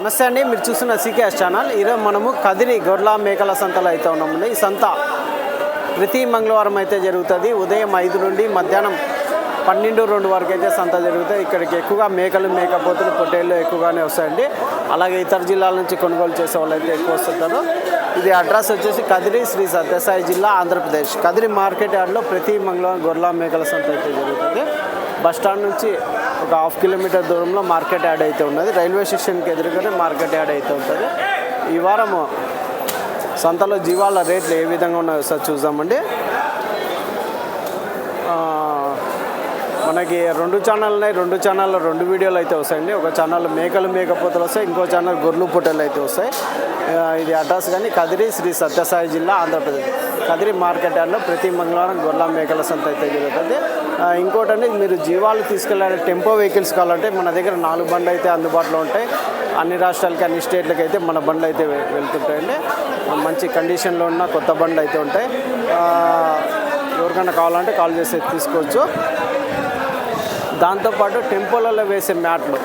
నమస్తే అండి, మీరు చూస్తున్న సీకేఎస్ ఛానల్. ఈరోజు మనము కదిరి గొర్రెల మేకల సంతలో అయితే ఉన్నామండి. ఈ సంత ప్రతి మంగళవారం అయితే జరుగుతుంది. ఉదయం 5 నుండి మధ్యాహ్నం 12-2 వరకు అయితే సంత జరుగుతుంది. ఇక్కడికి ఎక్కువగా మేకలు, మేకపోతులు, పొట్టేళ్ళు ఎక్కువగానే వస్తాయండి. అలాగే ఇతర జిల్లాల నుంచి కొనుగోలు చేసే వాళ్ళు అయితే ఎక్కువ వస్తుంటారు. ఇది అడ్రస్ వచ్చేసి కదిరి, శ్రీ సత్యసాయి జిల్లా, ఆంధ్రప్రదేశ్. కదిరి మార్కెట్ యార్డ్లో ప్రతి మంగళవారం గొర్రెల మేకల సంత అయితే జరుగుతుంది. బస్టాండ్ నుంచి ఒక 1/2 కిలోమీటర్ దూరంలో మార్కెట్ యార్డ్ అయితే ఉన్నది. రైల్వే స్టేషన్కి ఎదురుగానే మార్కెట్ యార్డ్ అయితే ఉంటుంది. ఈ వారము సంతలో జీవాల రేట్లు ఏ విధంగా ఉన్నాయో సార్ చూద్దామండి. మనకి 2 ఛానల్ ఉన్నాయి. 2 ఛానల్లో 2 వీడియోలు అయితే వస్తాయండి. ఒక ఛానల్ మేకలు, మేకపోతలు వస్తాయి, ఇంకో ఛానల్ గొర్రెలు, పొట్టేళ్ళు అయితే వస్తాయి. ఇది అడ్రస్ కానీ కదిరి, శ్రీ సత్యసాయి జిల్లా, ఆంధ్రప్రదేశ్. కదిరి మార్కెట్ యార్డ్లో ప్రతి మంగళవారం గొర్రెల మేకల సంత అయితే జరుగుతుంది. ఇంకోటండి, మీరు జీవాలు తీసుకెళ్ళాలి, టెంపో వెహికల్స్ కావాలంటే మన దగ్గర 4 బండ్లు అయితే అందుబాటులో ఉంటాయి. అన్ని రాష్ట్రాలకి, అన్ని స్టేట్లకి అయితే మన బండ్లు అయితే వెళ్తుంటాయండి. మంచి కండిషన్లో ఉన్న కొత్త బండ్లు అయితే ఉంటాయి. ఎవరికైనా కావాలంటే కాల్ చేసి తీసుకోవచ్చు. దాంతోపాటు టెంపోలలో వేసే మ్యాట్లు,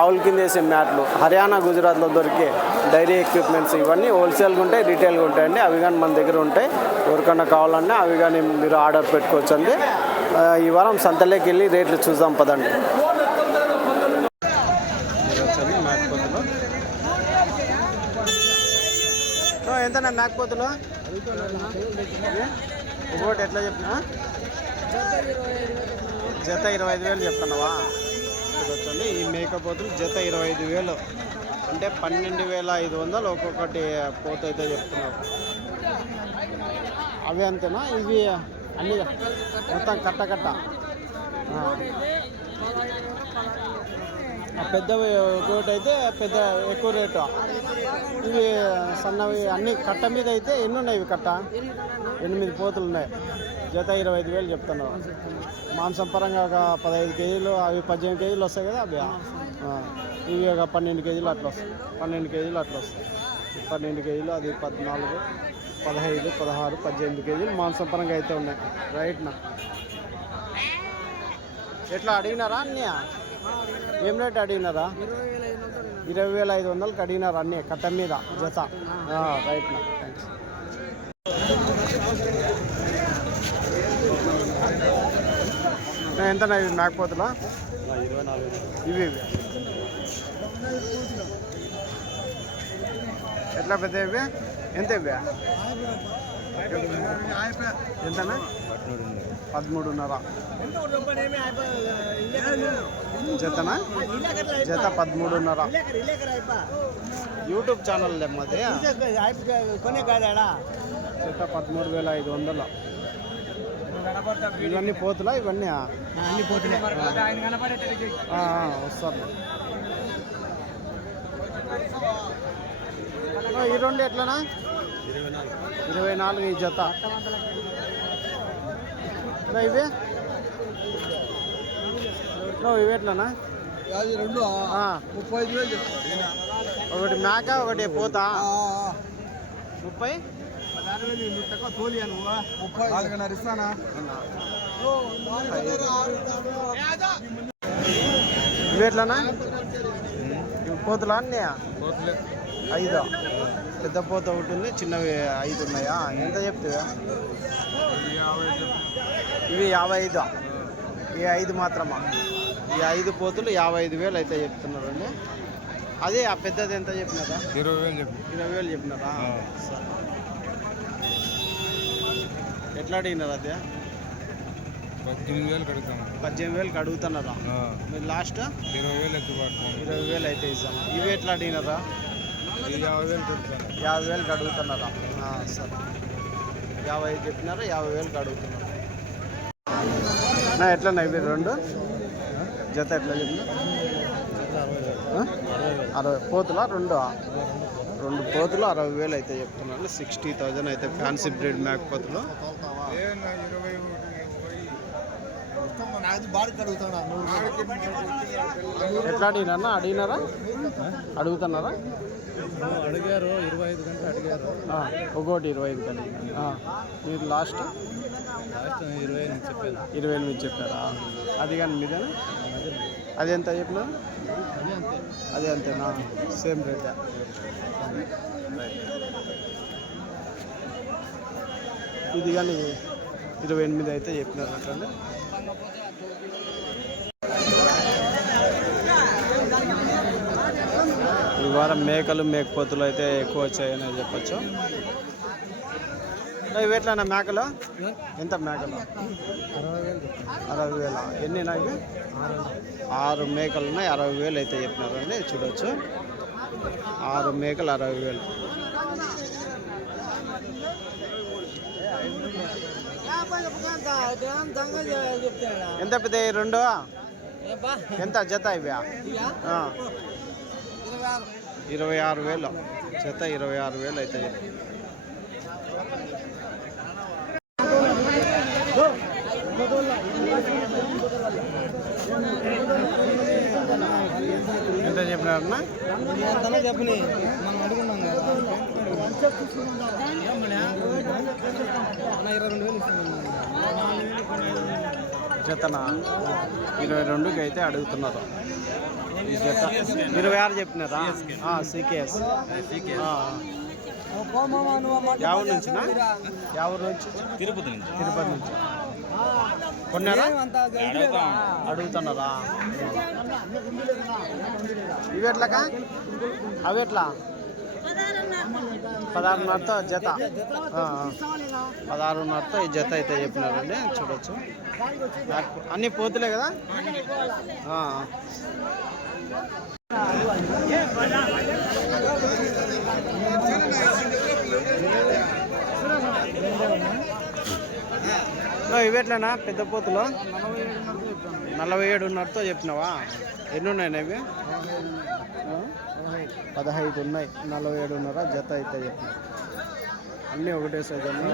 ఆవుల కింద వేసే మ్యాట్లు, హర్యానా, గుజరాత్లో దొరికే డైరీ ఎక్విప్మెంట్స్ ఇవన్నీ హోల్సేల్గా ఉంటాయి, రీటైల్గా ఉంటాయండి. అవి కానీ మన దగ్గర ఉంటాయి. ఎవరికైనా కావాలన్నా అవి కానీ మీరు ఆర్డర్ పెట్టుకోవచ్చు అండి. ఈ వారం సంతలోకి వెళ్ళి రేట్లు చూద్దాం పదండి. ఎంతనా మేకపోతులు? ఒకటి ఎట్లా చెప్పినా? జత 25,000 చెప్తున్నావా? వచ్చండి ఈ మేకపోతులు జత 25,000 అంటే 12,500 ఒక్కొక్కటి పోతు అయితే చెప్తున్నారు. అవి అంతేనా? ఇవి అన్ని మొత్తం కట్ట పెద్దవి ఒకటి అయితే పెద్ద ఎక్కువ రేటు. ఇవి సన్నవి అన్ని కట్ట మీద అయితే ఎన్ని ఉన్నాయి? ఇవి కట్ట 8 పోతులు ఉన్నాయి. జత 25,000 చెప్తున్నారు. మాంసం పరంగా ఒక 15 కేజీలు, అవి 18 కేజీలు వస్తాయి కదా అవి. ఇవి ఒక 12 కేజీలు అట్లా వస్తాయి. 12 కేజీలు అట్లా వస్తాయి. 12 కేజీలు, అది 14, 15, 16, 18 కేజీలు మాంసం పరంగా అయితే ఉన్నాయి. రైట్నా? ఎట్లా అడిగినారా అన్నీ? ఏం రేట్ అడిగినారా? 20,500కి అడిగినారా అన్నీ కట్ట మీద జత? రైట్నా? థ్యాంక్స్. ఎంతనా ఇవి మేకపోతులా? 24. ఇవి ఎట్లా పెద్ద ఇవి? ఎంత ఇవి? ఎంతనా? 13.5 జతనా? జత 13.5. యూట్యూబ్ ఛానల్ లేమ్మది. జత 13,500. ఇవన్నీ పోతులా? ఇవన్నీ వస్తారు. ఈ 2 ఎట్లనా? 24 ఈ జత. ఇవి ఇవి ఎట్లనా? 35,000. ఒకటి మేక, ఒకటి పోత. 30. ఇవి ఎట్లనా? పోతులా అన్నీ? 5. పెద్ద పోత ఒకటి ఉంది, చిన్నవి 5 ఉన్నాయా? ఎంత చెప్తావా? ఇవి 55. ఈ 5 మాత్రమా? ఈ 5 పోతులు 55,000 అయితే చెప్తున్నారు అండి. అదే ఆ పెద్దది ఎంత చెప్పినారా? 20,000 చెప్పినారా? సరే. ఎట్లా అడిగినారు? అదే 18,000కి అడుగుతున్నారా? మీరు లాస్ట్ 20,000 అయితే ఇస్తాం. ఇవి ఎట్లా అడిగినారా? 50,000కి అడుగుతున్నారా? సరే. 50 చెప్పినారా? 50,000కి అడుగుతున్నారు. ఎట్లన్నా ఇవి 2 జత ఎట్లా చెప్పినా? 60 పోతులా? 2 పోతులు 60,000 అయితే చెప్తున్నాను. 60,000 అయితే ఫ్యాన్సీ బ్రీడ్ మేకపోతులు. ఎట్లా అడిగినారా? అడుగుతున్నారా? అడిగారు 25 గంటలు అడిగారు. ఒకటి 25 గంటలు. మీరు లాస్ట్ 28 చెప్పారు. 28 చెప్పారా? అది కానీ మీదేనా? అది ఎంత చెప్పినా? అదే అంతే. అది అంతేనా? Same rate. ఇది కానీ 28 అయితే చెప్పినారు అట్లండి. ఈ వారం మేకలు మేకపోతులు అయితే ఎక్కువ వచ్చాయని చెప్పచ్చు. ఇవి ఎట్లన్నా మేకలు ఎంత? మేకలు 60,000. ఎన్నినా ఇవి? 6 మేకలు ఉన్నాయి. 60,000 అయితే చెప్పినారండి. చూడవచ్చు 6 మేకలు 60,000. ఎంత పెద్ద 2? ఎంత జత ఇవి? 26,000 జత. 26,000 అయితే. ఎంత చెప్పినారన్నా? చెప్పని మనం అడుగున్నాం కదా. 22,000 జతన 22కి అయితే అడుగుతున్నారు. ఈ జత 26 చెప్పినారా? సికేఎస్. ఎవరి నుంచినా? ఎవరి నుంచి? తిరుపతి నుంచి కొన్నారా? అడుగుతున్నారా? ఇవి ఎట్లాకా? అవి ఎట్లా? 16,500తో జత. 16,500తో ఈ జత అయితే చెప్పినారండి. చూడొచ్చు అన్ని పోతులే కదా. ఇవి ఎట్లనా పెద్ద పోతులు? 47,500తో చెప్పినావా? ఎన్ని ఉన్నాయి ఇవి? 15 ఉన్నాయి. 47,500 జత అయితే చెప్పిన. అన్నీ ఒకటే సైజు అన్నీ.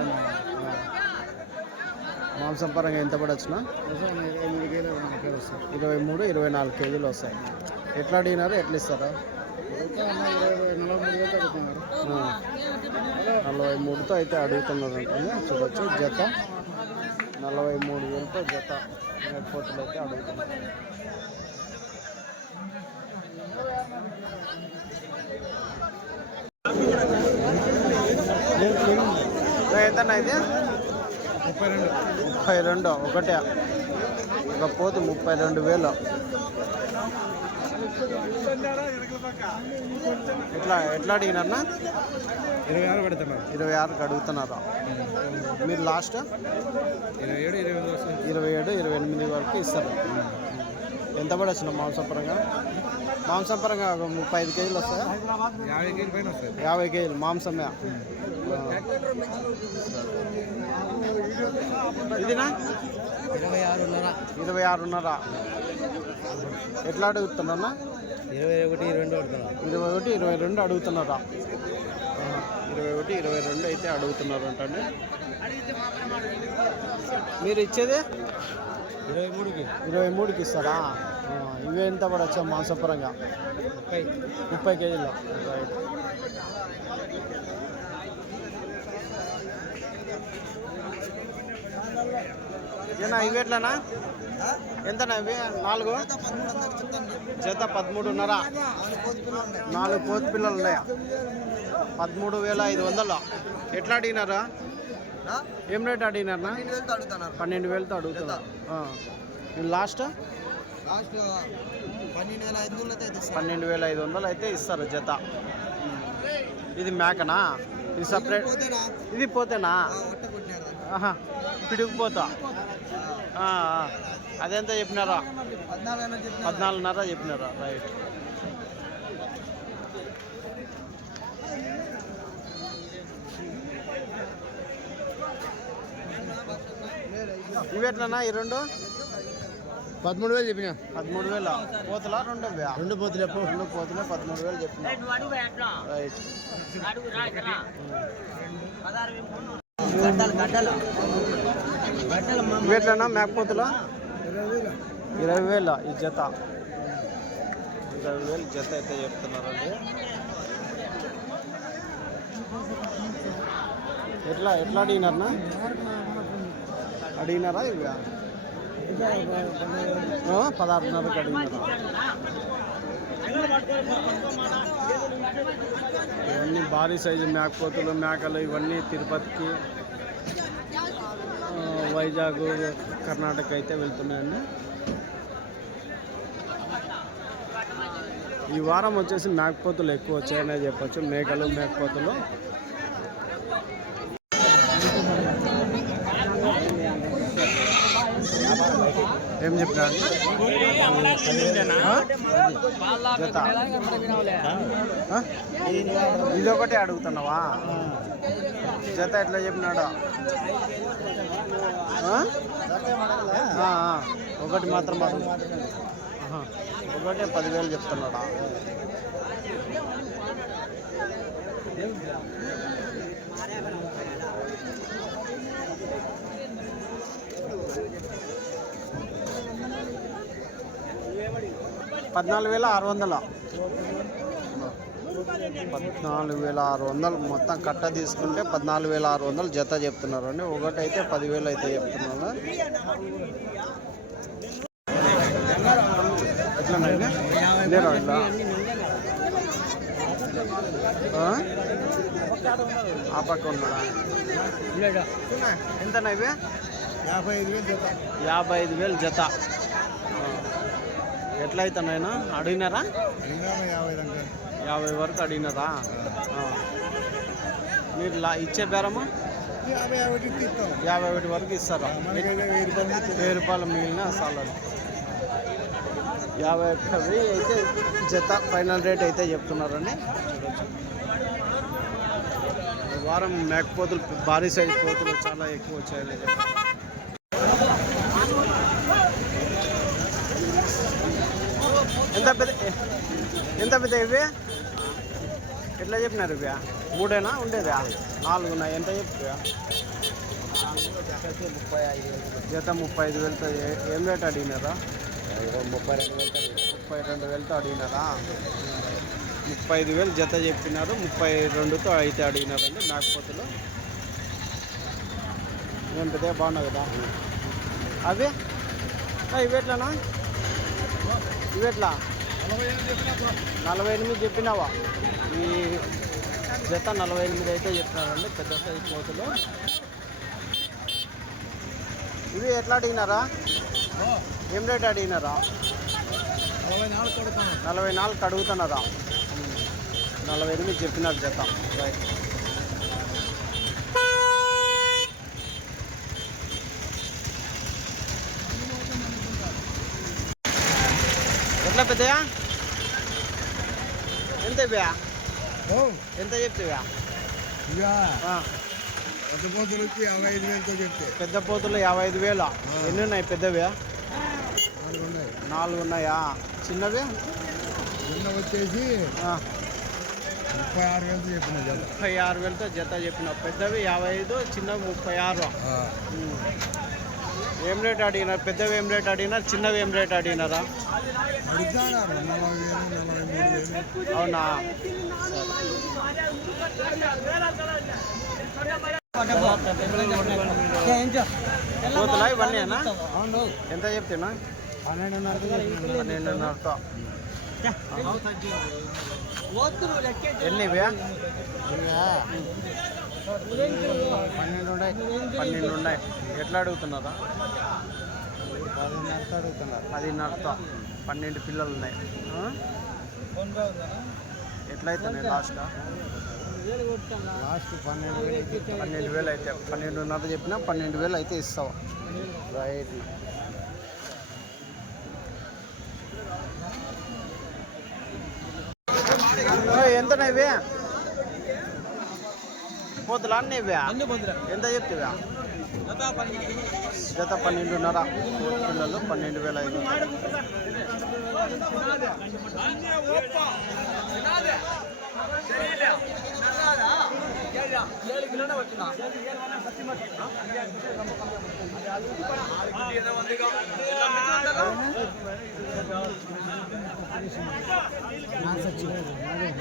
మాంసం పరంగా ఎంత పడవచ్చునా? 23, 24 కేజీలు వస్తాయి. ఎట్లా అడిగినారు? ఎట్లా ఇస్తారా? 43తో అయితే అడుగుతున్నారు అంటే చూడొచ్చు. జత 43,000తో జత మేకపోతులు అయితే అడుగుతున్నారు. ఎంతన్నా ఇది? 32. ఒకటే ఒక పోతు 32,000. ఎట్లా అడిగినారన్నా? 26 పెడుతున్నారు. 26కి అడుగుతున్నారా? మీరు లాస్ట్ 27, 28 వరకు ఇస్తారు. ఎంత పడొచ్చు మాంసపరంగా? మాంసపరంగా ఒక 35 కేజీలు వస్తాయా? 50 కేజీల పైన వస్తాయి. 50 కేజీలు మాంసమే. ఇదినా 26,500. ఎట్లా అడుగుతున్నారా? 21, 22 అడుగుతున్నారా? 21, 22 అయితే అడుగుతున్నారు అంటండి. మీరు ఇచ్చేది 23కి ఇస్తారా? ఇవి ఎంత పడచ్చా మాంసపరంగా? 30 కేజీలు. రైట్. ఏనా ఇవి ఎట్లనా? ఎంతనా ఇవి? 4 జత 13,500. 4 పోతు పిల్లలు ఉన్నాయా? 13,500. ఎట్లా అడిగినారా? ఏం రేట్ అడిగినారా? 12,000తో అడుగుతున్నారు. లాస్ట్ 12,500 అయితే ఇస్తారు జత. ఇది మేకనా? ఇది సపరేట్. ఇది పోతేనా? పిడిగిపోతా. అదెంత చెప్పినారా? 14,500 చెప్పినారా? రైట్. ఇవి ఎట్లన్నా ఈ 2? 13,000 చెప్పిన. 13,000 పోతులా? 2 పోతులే. 2 పోతులే 13,000 చెప్పిన. రైట్. ఇవి ఎట్లన్నా మేకపోతులా? 20,000 ఈ జత. 20,000 జత అయితే చెప్తున్నారండి. ఎట్లా అడిగినారనా? అడిగినారా? ఇవి 16.5కి అడిగినారా? ఇవన్నీ భారీ సైజు మేకపోతులు మేకలు ఇవన్నీ తిరుపతికి వైజాగ్ కర్ణాటక అయితే వెళ్తున్నాయండి. ఈ వారం వచ్చేసి మేకపోతులు ఎక్కువ వచ్చాయనే చెప్పచ్చు. మేకలు మేకపోతులు ఏం చెప్పినారు? ఇదొకటి అడుగుతున్నావా? జత ఎట్లా చెప్పినాడు? ఒకటి మాత్రం ఒకటే 10,000 చెప్తున్నాడా? $14,600. 14,600 మొత్తం కట్ట తీసుకుంటే 14,600 జత చెప్తున్నారు అండి. ఒకటి అయితే 10,000 అయితే చెప్తున్నారు. ఎట్లా ఆ పక్క ఉన్నాడా? ఎంతనా ఇవి? 55,000 జత. ఎట్లా అవుతున్నాయినా? అడిగినారా? 50 వరకు అడిగినారా? మీరు ఇచ్చే బేరమ్మా 51 వరకు ఇస్తారా? 1000 రూపాయలు మిగిలిన సార్ 51,000 అయితే జత ఫైనల్ రేట్ అయితే చెప్తున్నారండి. ఈ వారం మేకపోతులు భారీ సైజు పోతులు చాలా ఎక్కువ వచ్చాయి. ఎంత పెద్ద ఇవి? ఎట్లా చెప్పినారు ఇవి? 3 ఉండేదా? 4 ఉన్నాయి. ఎంత చెప్తా? జత 35,000తో. ఏం రేట్ అడిగినారా? 32,000తో అడిగినారా? 35,000 జత చెప్పినారు. 32తో అయితే అడిగినారండి మేకపోతులు. ఏం పెద్ద బాగున్నావు కదా అవి? ఇవేట్లానా? ఇవేట్లా? 48 చెప్పినావా? ఈ జత 48 అయితే చెప్పినారండి. పెద్ద సైజు పోతులు ఇవి. ఎట్లా అడిగినారా? ఏం రేట్ అడిగినారా? 44 అడుగుతున్నారా? 48 చెప్పినారు జత. రైట్. ఎట్లా పెద్దయా? ఎంత ఇవ్వా? ఎంత చెప్తావా? పెద్ద పోతులకి 55,000తో చెప్తే. పెద్ద పోతులు 55,000. ఎన్ని ఉన్నాయి పెద్దవి? 4 ఉన్నాయా? చిన్నవి? చిన్న వచ్చేసి 36,000తో చెప్పిన. 36,000తో జత చెప్పిన. పెద్దవి 55, చిన్నవి 36. ఏం రేట్ అడిగినారు? పెద్దవి ఏం రేట్ అడిగినారు? చిన్నవి ఏం రేట్ అడిగినారా? అడుగుతున్నారు 40,000, 43,000. అవునా? పోతులా ఇవన్నీనా? ఎంత చెప్తున్నా? 12,500తో. ఎన్ని ఇవే? 12 ఉన్నాయి. ఎట్లా అడుగుతున్నారా? 10,500తో అడుగుతున్నారు. 10,500తో. 12 పిల్లలు ఉన్నాయి. ఎట్లా అవుతున్నాయి లాస్ట్? 12,000 అయితే. 12,500 చెప్పినా 12,000 అయితే ఇస్తావు. రైట్. ఎంతనా ఇవి? పోతులా అన్నీ ఇవే? ఎంత చెప్తావా? జత 12,500 పిల్లలు.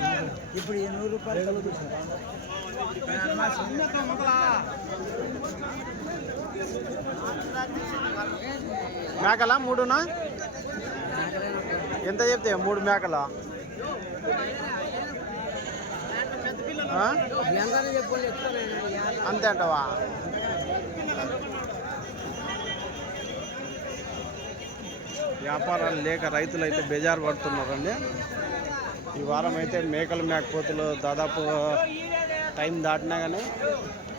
12,500. ఇప్పుడు 100 రూపాయలు తగ్గుతుంది. మేకలా మూడునా ఎంత చెప్తే 3 మేకలా అంతే అంటవా? వ్యాపారాలు లేక రైతులు అయితే బేజారు పడుతున్నారండి. ఈ వారం అయితే మేకలు మేకపోతులు దాదాపు టైం దాటినా కానీ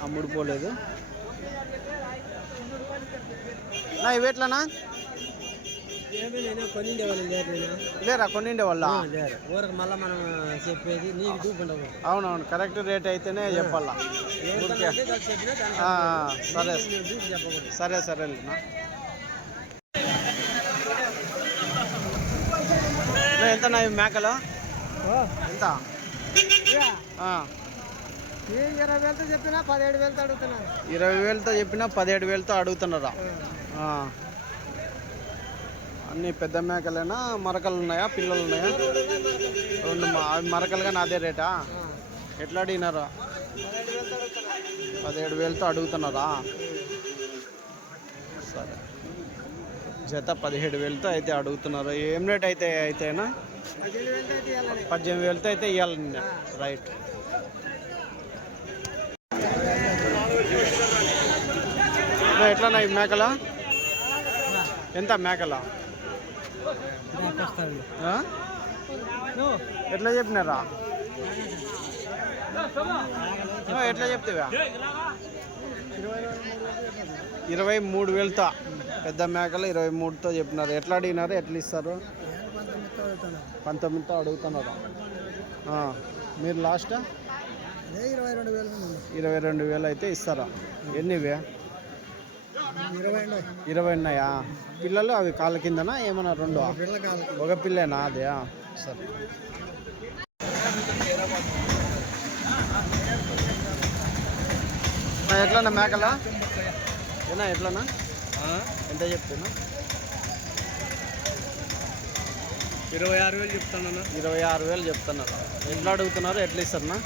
అమ్ముడుపోలేదు. నా ఇవేట్లనా లేరా కొన్నిండే వాళ్ళ? మళ్ళీ మనం చెప్పేది నీకు చూపించవు. అవునవును, కరెక్ట్ రేట్ అయితేనే చెప్పాలా. ఊరికే సరే సరే సరేనా. ఎంత నా మేకలు ఎంత? 20,000తో చెప్పినా 17,000తో అడుగుతున్నాను. 20,000తో చెప్పినా 17,000తో అడుగుతున్నారా? అన్నీ పెద్ద మేకలేనా? మరకలు ఉన్నాయా? పిల్లలు ఉన్నాయా? రెండు అవి మరకలు కానీ అదే రేటా? ఎట్లా అడిగినారా? 17,000తో అడుగుతున్నారా? సరే, జత 17,000తో అయితే అడుగుతున్నారు. ఏం రేట్ అయితే అయితేనా? 18,000తో అయితే ఇవ్వాలి. రైట్. ఎట్లా ఈ మేకల ఎంత? మేకల ఎట్లా చెప్పినారా? ఎట్లా చెప్తావా? 23,000తో పెద్ద మేకలు 23తో చెప్పినారు. ఎట్లా అడిగినారు? ఎట్లా ఇస్తారు? 19తో అడుగుతున్నారు. మీరు లాస్ట్ 22,000 అయితే ఇస్తారా? ఎన్నివే? 20 ఉన్నాయా? పిల్లలు అవి కాళ్ళ కిందనా ఏమన్నా? రెండు ఒక పిల్లేనా? అదే సరే. ఎట్లన్నా మేకలా ఏనా? ఎట్లన్నా ఎంత చెప్తున్నా? 26,000 చెప్తాను. 26,000 చెప్తున్నారు. ఎట్లా అడుగుతున్నారు? ఎట్లా ఇస్తారన్నా?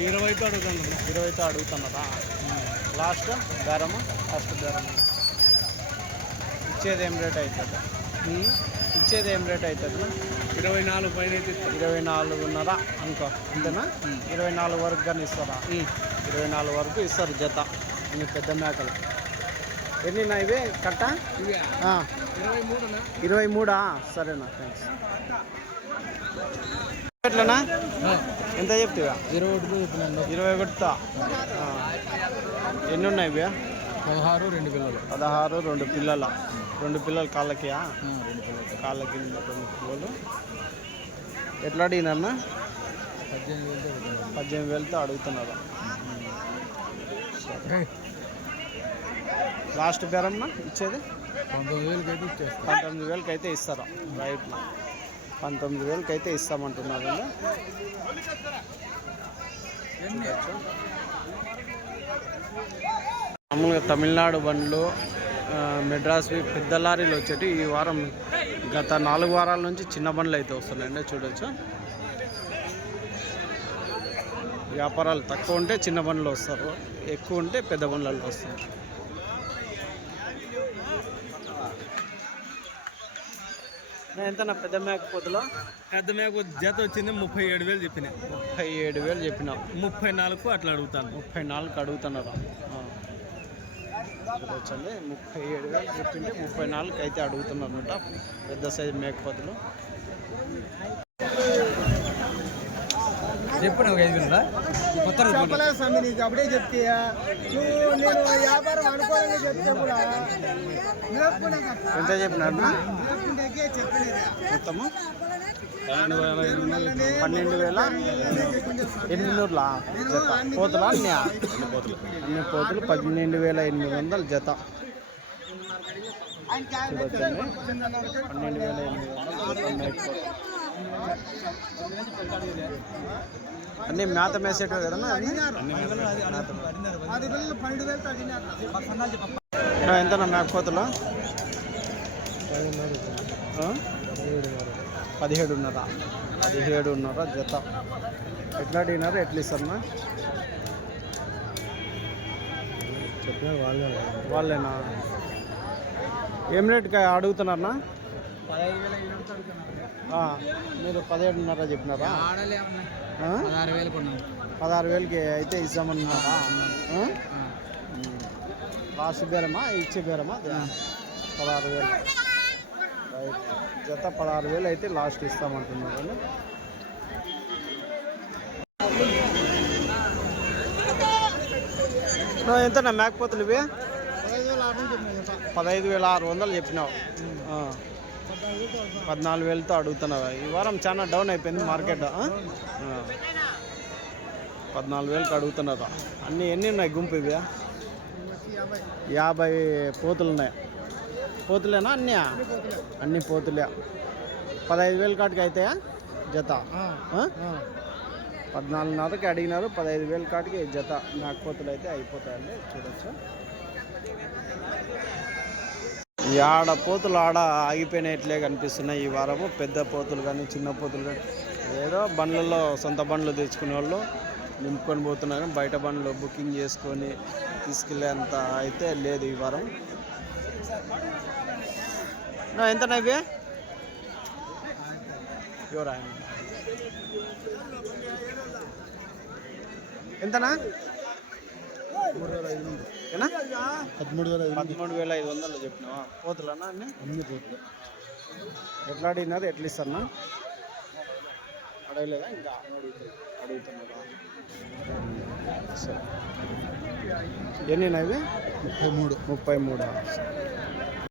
20తో అడుగుతాను. 20తో అడుగుతున్నారా? లాస్ట్ బేరమా? లాస్ట్ బేరమా? ఇచ్చేది ఏం రేట్ అవుతుంది? ఇచ్చేది ఏం రేట్ అవుతుంది? 24 పైన అయితే 24.5 అనుకో, అంతేనా? 24 వరకు కానీ ఇస్తారా? 24 వరకు ఇస్తారు జత. మీ పెద్ద మేకలు ఎన్ని ఇవే కట్ట? 23. సరేనా, థ్యాంక్స్. ఎట్లనా? ఎంత చెప్తావా? 21తో. ఎన్ని ఉన్నాయి ఇవే? 16, 2 పిల్లలు. 16, 2 పిల్లలు. 2 పిల్లలు కాళ్ళకి? కాళ్ళకి 2 పిల్లలు. ఎట్లా అడిగినా? 18,000తో అడుగుతున్నారు. లాస్ట్ బేరమ్మా ఇచ్చేది 19,000కి అయితే ఇస్తారా? రైట్. 19,000కి అయితే ఇస్తామంటున్నారండి. మామూలుగా తమిళనాడు బండ్లు, మెడ్రాస్వి పెద్ద లారీలు వచ్చేటి ఈ వారం గత 4 వారాల నుంచి చిన్న బండ్లు అయితే వస్తున్నాయండి. చూడొచ్చు, వ్యాపారాలు తక్కువ ఉంటే చిన్న బండ్లు వస్తారు, ఎక్కువ ఉంటే పెద్ద బండ్లలో వస్తారు. ఎంత నా పెద్ద మేకపోతులో? పెద్ద మేక జత వచ్చింది 37,000 చెప్పిన. 37,000 చెప్పిన. 34 అట్లా అడుగుతాను. 34 అడుగుతున్నారు. వచ్చండి 37,000 చెప్పింటే 34 అయితే అడుగుతున్నారన్నమాట పెద్ద సైజు మేకపోతులు. చెప్పు 5,000 చెప్పలేదు స్వామి, నీకు అప్పుడే చెప్తే నేను వ్యాపారం అనుకోవాలని చెప్తే కూడా ఎంత చెప్పినారు మొత్తము? 12,800 జత పోతులా? అన్ని పోతులు 12,800 జత. చూడొచ్చండి, 12,800 అన్నీ మేత మేసేటివి కదన్నా? ఎంతనా మేకపోతులు? 17.5 జత. ఎట్లా అడిగినారు, ఎట్లా ఇస్తారన్నా? చెప్పినారు వాళ్ళేనా? ఏం రేటుకి అడుగుతున్నారన్నా? 15,000 మీరు 17.5 చెప్పినారా? ఆడలే ఉన్నాయి, ఆ? 16,000 కొన్నాను. 16,000కి అయితే ఇస్తామన్నారా? లాస్ట్ బేరమా, ఇచ్చే బేరమా? 16,000 రైట్. జత 16,000 అయితే లాస్ట్ ఇస్తామంటున్నారు. ఎంతనా మేకపోతులు ఇవి? 15,600 చెప్పినావు. 14,000తో అడుగుతున్నారా? ఈ వారం చాలా డౌన్ అయిపోయింది మార్కెట్. 14,000కి అడుగుతున్నారా? ఎన్ని ఉన్నాయి గుంపు ఇవి? 50 పోతులు ఉన్నాయి. పోతులేనా? అన్ని పోతులే. 15,000 కాటికి అవుతాయా జత? 14,500కి అడిగినారు. 15,000 కాటికి జత మేకపోతులు అయితే అయిపోతాయండి. చూడొచ్చు. ఈ ఆడ పోతులు ఆగిపోయినట్లే కనిపిస్తున్నాయి ఈ వారము. పెద్ద పోతులు కానీ చిన్న పోతులు కానీ ఏదో బండ్లలో సొంత బండ్లు తెచ్చుకునే వాళ్ళు నింపుకొని పోతున్నారు. బయట బండ్లు బుకింగ్ చేసుకొని తీసుకెళ్ళేంత అయితే లేదు ఈ వారం. ఎంతనా ఇవి? ఎవరా ఎంతనా? 13,500 చెప్పినావా? పోతులన్నా అన్ని పోతులు. ఎట్లా అడిగినారు, ఎట్లా ఇస్తారన్నా? అడగలేదా ఇంకా? అడుగుతున్నారా? సరే. ఎన్ని ఇవి? 33. 33.